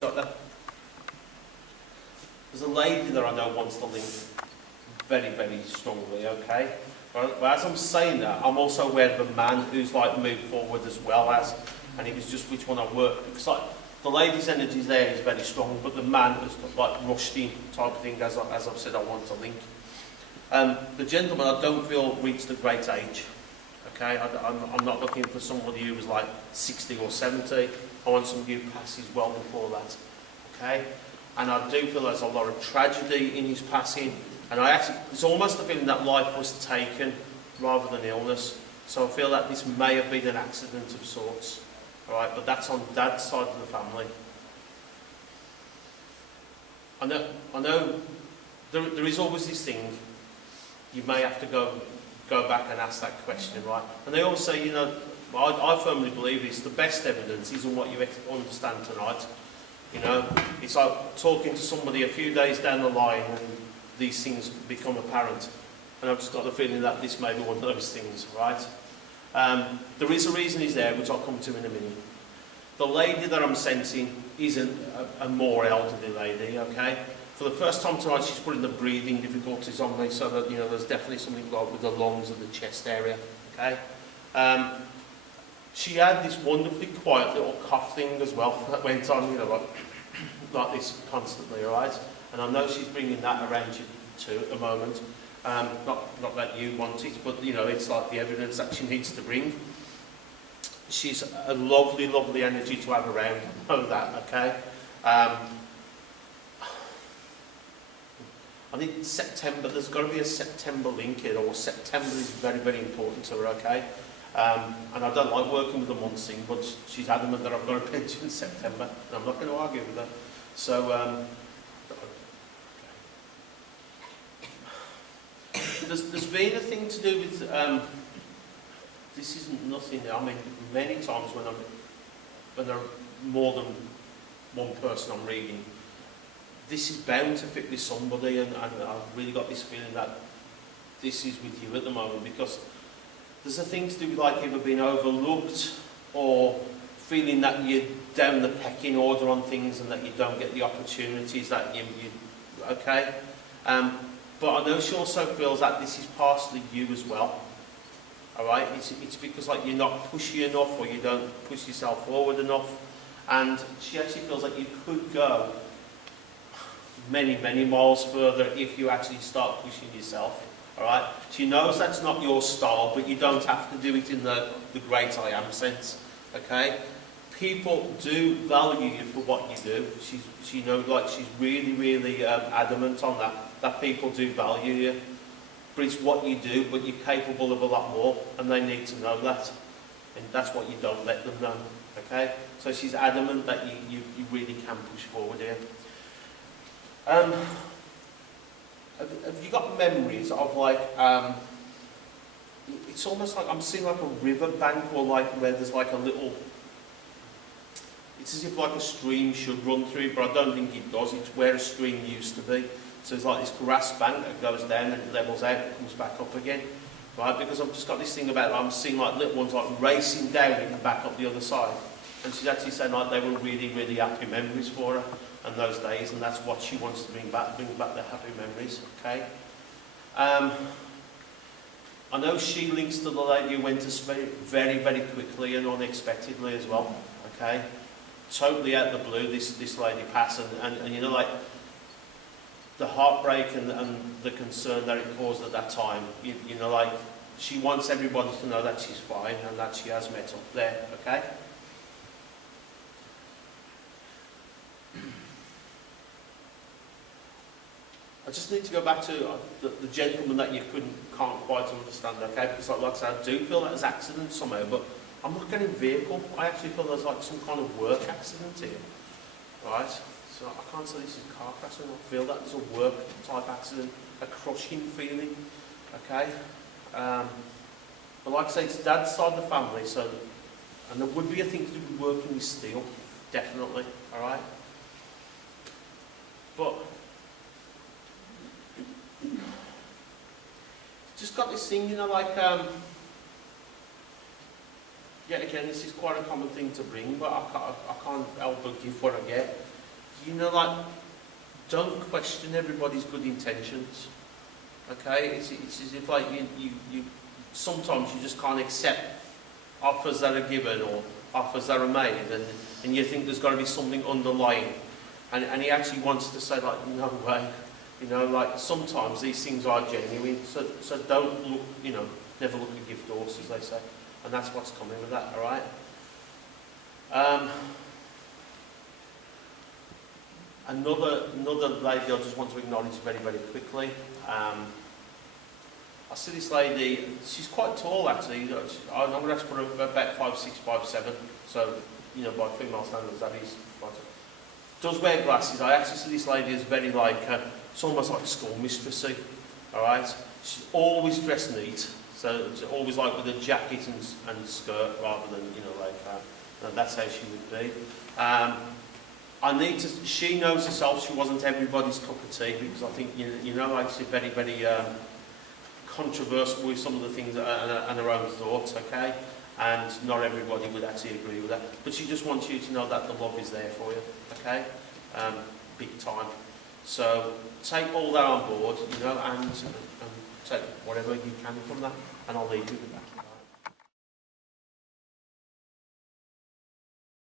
got that. There's a lady that I know wants to link very, very strongly, okay? But as I'm saying that, I'm also aware of a man who's like moved forward as well as, and it was just which one I work, because like the lady's energy there is very strong, but the man has got like rushed in type of thing, as I've said, I want to link. The gentleman I don't feel reached a great age, okay? I'm not looking for somebody who was like 60 or 70. I want somebody who passes well before that, okay? And I do feel there's a lot of tragedy in his passing, and it's almost a feeling that life was taken rather than illness. So I feel that this may have been an accident of sorts, all right? But that's on Dad's side of the family. I know there is always this thing, you may have to go back and ask that question, right? And they always say, you know, I firmly believe it's the best evidence isn't what you understand tonight. You know, it's like talking to somebody a few days down the line and these things become apparent. And I've just got the feeling that this may be one of those things, right? There is a reason he's there, which I'll come to in a minute. The lady that I'm sensing isn't a more elderly lady, okay? For the first time tonight, she's putting the breathing difficulties on me, so that, you know, there's definitely something like with the lungs and the chest area, okay? She had this wonderfully quiet little cough thing as well that went on, you know, like this constantly, all right? And I know she's bringing that around you too at the moment. Not that you want it, but, you know, it's like the evidence that she needs to bring. She's a lovely, lovely energy to have around. I know that, okay? I think September, there's got to be a September link here, or September is very, very important to her, okay? And I don't like working with a month thing, but she's adamant that I've got a pension in September, and I'm not going to argue with her. So, there's been a thing to do with, this isn't nothing, I mean, many times when there are more than one person I'm reading, this is bound to fit with somebody, and I've really got this feeling that this is with you at the moment, because there's a thing to do with like either being overlooked or feeling that you're down the pecking order on things and that you don't get the opportunities that you okay? But I know she also feels that this is partially you as well, all right? It's because like you're not pushy enough, or you don't push yourself forward enough, and she actually feels like you could go many, many miles further if you actually start pushing yourself. All right? She knows that's not your style, but you don't have to do it in the great I am sense. Okay? People do value you for what you do. She knows, like, she's really, really adamant on that people do value you. But it's what you do, but you're capable of a lot more, and they need to know that. And that's what you don't let them know. Okay? So she's adamant that you really can push forward here. Have you got memories of like, it's almost like I'm seeing like a river bank, or like where there's like a little, it's as if like a stream should run through it, but I don't think it does. It's where a stream used to be. So there's like this grass bank that goes down and it levels out and comes back up again. Right, because I've just got this thing about, I'm seeing like little ones like racing down it and back up the other side. And she's actually saying like they were really, really happy memories for her and those days, and that's what she wants to bring back the happy memories, okay? I know she links to the lady who went to spirit very, very quickly and unexpectedly as well, okay? Totally out of the blue, this lady passed, and you know, like, the heartbreak and the concern that it caused at that time, you know, like, she wants everybody to know that she's fine and that she has met up there, okay? I just need to go back to the gentleman that you can't quite understand, okay? Because like I said, I do feel that there's accident somehow, but I'm not getting vehicle. I actually feel there's like some kind of work accident here, right? So I can't say this is a car crash. I feel that there's a work type accident, a crushing feeling, okay? But like I say, it's Dad's side of the family, so, and there would be a thing to do with working with steel, definitely, all right? But just got this thing, you know, like, yeah, again, this is quite a common thing to bring, but I can't help but give what I get. you know, like, don't question everybody's good intentions. Okay, it's as if like you sometimes you just can't accept offers that are given or offers that are made, and you think there's got to be something underlying, and he actually wants to say like, no way, you know, like sometimes these things are genuine, so don't look, you know, never look a gift horse, as they say, and that's what's coming with that. All right. Another lady I just want to acknowledge very, very quickly. I see this lady, she's quite tall actually. I'm going to have to put her about 5'6", 5'7", so, you know, by female standards that is quite tall. Does wear glasses. I actually see this lady as very like, it's almost like schoolmistressy, alright? She's always dressed neat, so it's always like with a jacket and skirt rather than, you know, like, that's how she would be. She knows herself she wasn't everybody's cup of tea, because I think, you know, like she's very, very controversial with some of the things and her own thoughts, okay? And not everybody would actually agree with that. But she just wants you to know that the love is there for you, okay? Big time. So take all that on board, you know, and take whatever you can from that, and I'll leave you with that.